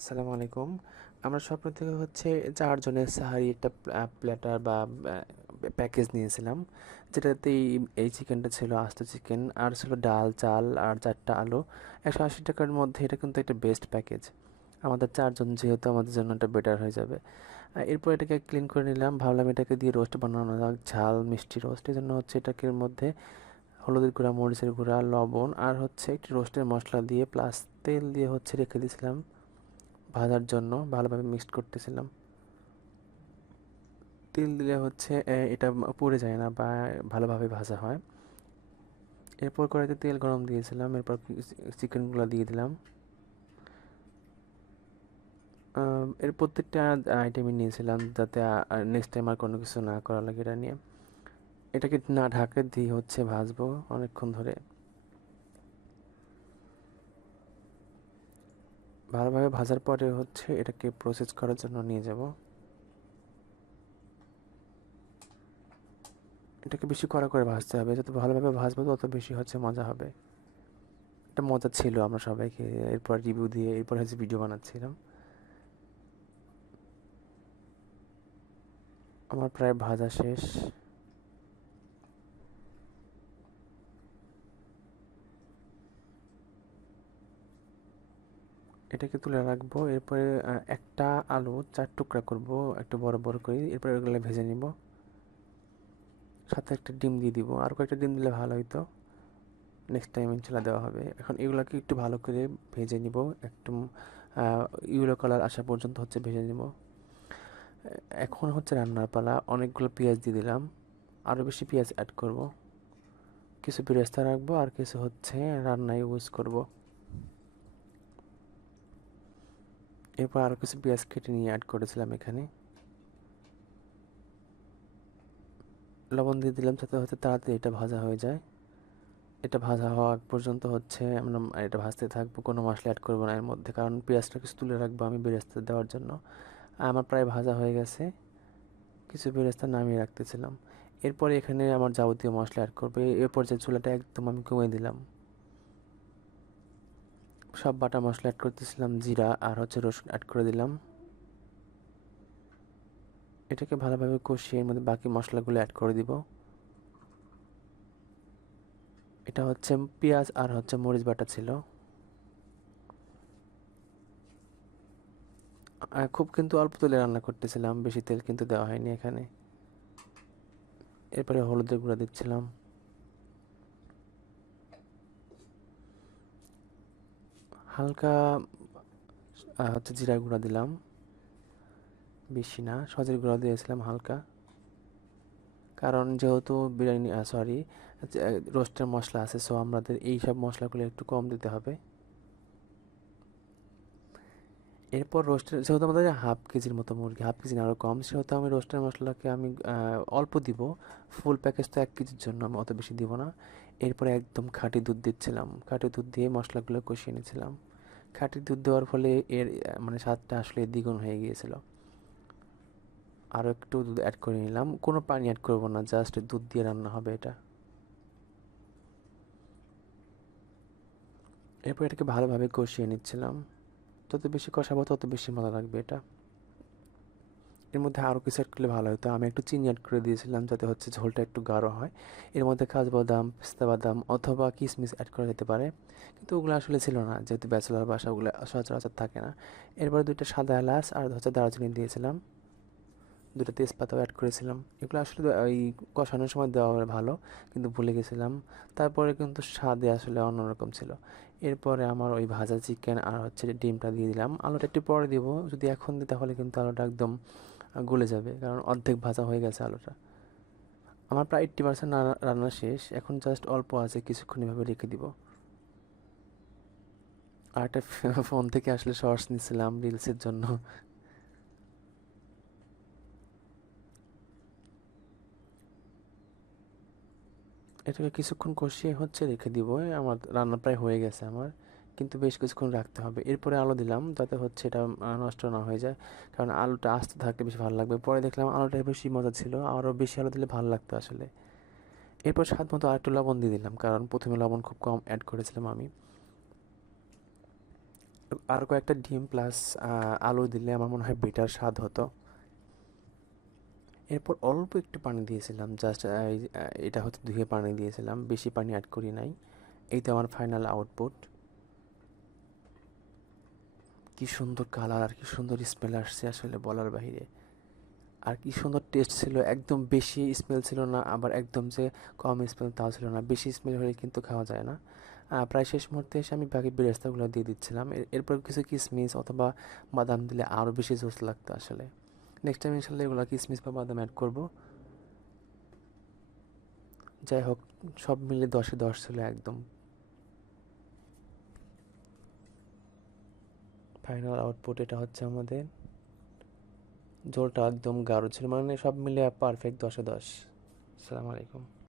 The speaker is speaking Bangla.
আসসালামু আলাইকুম। আমরা স্বপ্ন থেকে হচ্ছে চারজনের সাহারি একটা প্ল্যাটার বা প্যাকেজ নিয়েছিলাম। যেটাতে এই- চিকেনটা ছিল আস্ত চিকেন, আর ছিল ডাল, চাল, আর চারটা আলু। একশো আশি টাকার মধ্যে এটা কিন্তু একটা বেস্ট প্যাকেজ। আমাদের চারজন যেহেতু আমাদের জন্য এটা বেটার হয়ে যাবে। এরপর এটাকে ক্লিন করে নিলাম। ভাবলাম এটাকে দিয়ে রোস্ট বানানো যাক, ঝাল, মিষ্টি রোস্ট। এই জন্য হচ্ছে এটাকে মধ্যে হলুদের গুঁড়া, মরিচের গুঁড়া, লবণ, আর হচ্ছে একটি রোস্টের মশলা দিয়ে প্লাস তেল দিয়ে হচ্ছে রেখে দিয়েছিলাম। ভাজার জন্য ভালোভাবে মিক্সড করতেছিলাম। তেল দিলে হচ্ছে এটা পুড়ে যায় না বা ভালোভাবে ভাজা হয়। এরপর কড়াইতে তেল গরম দিয়েছিলাম, এরপর চিকেনগুলো দিয়ে দিলাম। এর প্রত্যেকটা আইটেমই নিয়েছিলাম যাতে নেক্সট টাইম আর কোনো কিছু না করা লাগে এটা নিয়ে। এটাকে না ঢাকা দিয়ে হচ্ছে ভাজবো অনেকক্ষণ ধরে। ভালোভাবে ভাজার পরে হচ্ছে এটাকে প্রসেস করার জন্য নিয়ে যাব। এটাকে বেশি কড়া করে ভাজতে হবে। যত ভালোভাবে ভাজবো তত বেশি হচ্ছে মজা হবে। এটা মজা ছিল আমরা সবাইকে। এরপর রিভিউ দিয়ে এরপর হচ্ছে ভিডিও বানাচ্ছিলাম। আমার প্রায় ভাজা শেষ। এটাকে তুলে রাখব, এরপরে একটা আলু চার টুকরা করব, একটু বড় বড় করে, এরপরে ওগুলো ভেজে নিব। সাথে একটা ডিম দিয়ে দিব। আর কয়েকটা ডিম দিলে ভালো হইতো। নেক্সট টাইম ইনশাল্লাহ দেওয়া হবে। এখন এগুলোকে একটু ভালো করে ভেজে নিব। একটু ইউলো কালার আসা পর্যন্ত হচ্ছে ভেজে নিব। এখন হচ্ছে রান্নার পালা। অনেকগুলো পেঁয়াজ দিয়ে দিলাম। আরও বেশি পেঁয়াজ অ্যাড করব। কিছু বেরেস্তা রাখব আর কিছু হচ্ছে রান্নায় ইউজ করব। এরপর আরও কিছু পেঁয়াজ কেটে নিয়ে অ্যাড করেছিলাম এখানে। লবণ দিয়ে দিলাম যাতে হচ্ছে তাড়াতাড়ি এটা ভাজা হয়ে যায়। এটা ভাজা হওয়া পর্যন্ত হচ্ছে, আমরা এটা ভাজতে থাকব, কোনো মশলা অ্যাড করব না এর মধ্যে, কারণ পেঁয়াজটা কিছু তুলে রাখব আমি বেরেস্তা দেওয়ার জন্য। আমার প্রায় ভাজা হয়ে গেছে, কিছু বেরেস্তা নামিয়ে রাখতেছিলাম। এরপরে এখানে আমার যাবতীয় মশলা অ্যাড করবে এরপর যে চুলাটা একদম আমি কমিয়ে দিলাম। সব বাটা মশলা অ্যাড করতেছিলাম, জিরা আর হচ্ছে রসুন অ্যাড করে দিলাম। এটাকে ভালোভাবে কষিয়ে এর মধ্যে বাকি মশলাগুলো অ্যাড করে দিব। এটা হচ্ছে পেঁয়াজ আর হচ্ছে মরিচ বাটা ছিল। খুব কিন্তু অল্প তেলে রান্না করতেছিলাম, বেশি তেল কিন্তু দেওয়া হয়নি এখানে। এরপরে হলুদের গুঁড়া দিচ্ছিলাম। হালকা হচ্ছে জিরা গুঁড়া দিলাম। বেশি না, সজের গুঁড়া দিয়েছিলাম হালকা। কারণ যেহেতু বিরিয়ানি সরি রোস্টের মশলা আছে সো আমাদের এই সব মশলাগুলো একটু কম দিতে হবে। এরপর রোস্টের, যেহেতু আমাদের হাফ কেজির মতো মুরগি, হাফ কেজি আরও কম, সেহেতু আমি রোস্টের মশলাকে আমি অল্প দিব। ফুল প্যাকেজ তো এক কেজির জন্য আমি অত বেশি দিব না। এরপরে একদম খাঁটি দুধ দিচ্ছিলাম। খাঁটি দুধ দিয়ে মশলাগুলো কষিয়ে নিয়েছিলাম খাঁটি দুধ দেওয়ার ফলে এর মানে স্বাদটা আসলে দ্বিগুণ হয়ে গিয়েছিল। আরও একটু দুধ অ্যাড করে নিলাম। কোনো পানি অ্যাড করব না জাস্ট দুধ দিয়ে রান্না হবে এটা। এরপর এটাকে ভালোভাবে কষিয়ে নিচ্ছিলাম। যত বেশি কষাবো তত বেশি মজা লাগবে এটা। এর মধ্যে আরও কিছু অ্যাড করলে ভালো হতো আমি একটু চিনি অ্যাড করে দিয়েছিলাম যাতে হচ্ছে ঝোলটা একটু গাঢ় হয়। এর মধ্যে কাজবাদাম, পেস্তা বাদাম অথবা কিশমিশ অ্যাড করা যেতে পারে। কিন্তু ওগুলো আসলে ছিল না, যেহেতু ব্যাচেলার বাসা ওগুলো সচরাচর থাকে না। এরপরে দুইটা সাদা এলাচ আর হচ্ছে দারচিনি দিয়েছিলাম। দুটো তেজপাতাও অ্যাড করেছিলাম। এগুলো আসলে ওই কষানোর সময় দেওয়া ভালো, কিন্তু ভুলে গেছিলাম। তারপরে কিন্তু স্বাদে আসলে অন্যরকম ছিল। এরপরে আমার ওই ভাজা চিকেন আর হচ্ছে ডিমটা দিয়ে দিলাম। আলুটা একটু পরে দিব। যদি এখন দিই তাহলে কিন্তু আলুটা একদম গলে যাবে, কারণ অর্ধেক ভাজা হয়ে গেছে আলুটা। আমার প্রায় এইট্টি পার্সেন্ট রান্না শেষ, এখন জাস্ট অল্প আছে, কিছুক্ষণ এভাবে রেখে দিব। আর একটা ফোন থেকে আসলে শর্টস নিছিলাম রিলসের জন্য। এটাকে কিছুক্ষণ কষিয়ে হচ্ছে রেখে দিব আমার রান্না প্রায় হয়ে গেছে আমার। কিন্তু বেশ কিছুক্ষণ রাখতে হবে। এরপরে আলু দিলাম, যাতে হচ্ছে এটা নষ্ট না হয়ে যায়। কারণ আলুটা আস্তে থাকলে বেশি ভালো লাগবে। পরে দেখলাম আলুটা বেশি মজা ছিল আরও বেশি আলু দিলে ভালো লাগতো আসলে। এরপর স্বাদ মতো আরেকটু লবণ দিয়ে দিলাম, কারণ প্রথমে লবণ খুব কম অ্যাড করেছিলাম আমি। আর কয়েকটা ডিম প্লাস আলু দিলে আমার মনে হয় বেটার স্বাদ হতো। এরপর অল্প একটু পানি দিয়েছিলাম জাস্ট এটা হচ্ছে ধুয়ে পানি দিয়েছিলাম। বেশি পানি অ্যাড করি নাই। এই তো আমার ফাইনাল আউটপুট কি সুন্দর কালার আর কি সুন্দর স্মেল আসছে আসলে বলার বাইরে আর কি সুন্দর টেস্ট ছিল, একদম বেশি স্মেল ছিল না, আবার একদম যে কম স্মেল তাও ছিল না। বেশি স্মেল হলে কিন্তু খাওয়া যায় না। প্রায় শেষ মুহূর্তে এসে আমি বাকি বেরেস্তাগুলো দিয়ে দিচ্ছিলাম। এরপর কিছু কিসমিস অথবা বাদাম দিলে আরও বেশি জোস লাগতো আসলে। নেক্সট টাইম ইনশাল্লাহ এগুলো কিসমিস বা বাদাম অ্যাড করব। যাই হোক, সব মিলে দশে দশ ছিল একদম। ফাইনাল আউটপুট এটা হচ্ছে আমাদের জোরটা একদম গাঢ় ছিল মানে সব মিলে পারফেক্ট দশে দশ। আসসালামু আলাইকুম।